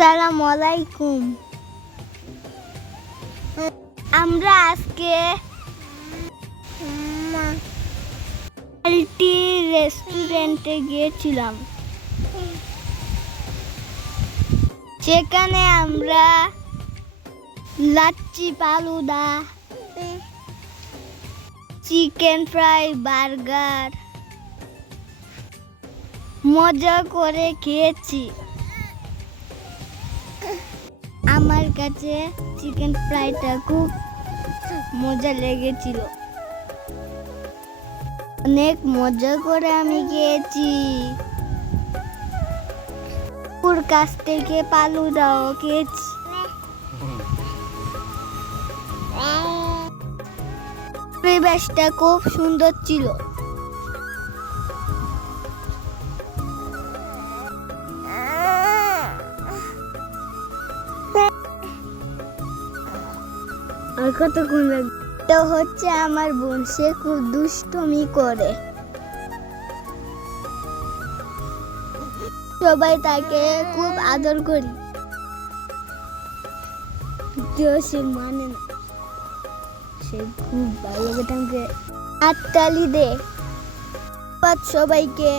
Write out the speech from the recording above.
আসসালামু আলাইকুম। আমরা আজকে মাল্টি রেস্টুরেন্টে গিয়েছিলাম। সেখানে আমরা lassi, falooda, chicken fry, burger মজা করে খেয়েছি। আমার কাছে চিকেন ফ্রাইটা খুব মজা লেগেছিল। অনেক মজা করে আমি খেয়েছি। ওর কাছ থেকে ফালুদাও খেয়েছি। পরিবেশটা খুব সুন্দর ছিল। আর কতক্ষণ লাগবে? এটা হচ্ছে আমার বোন, সে খুব দুষ্টুমি করে। সবাই তাকে খুব আদর করি, সে মানে না, সে খুব ভালো লাগে। হাততালি দে সবাইকে।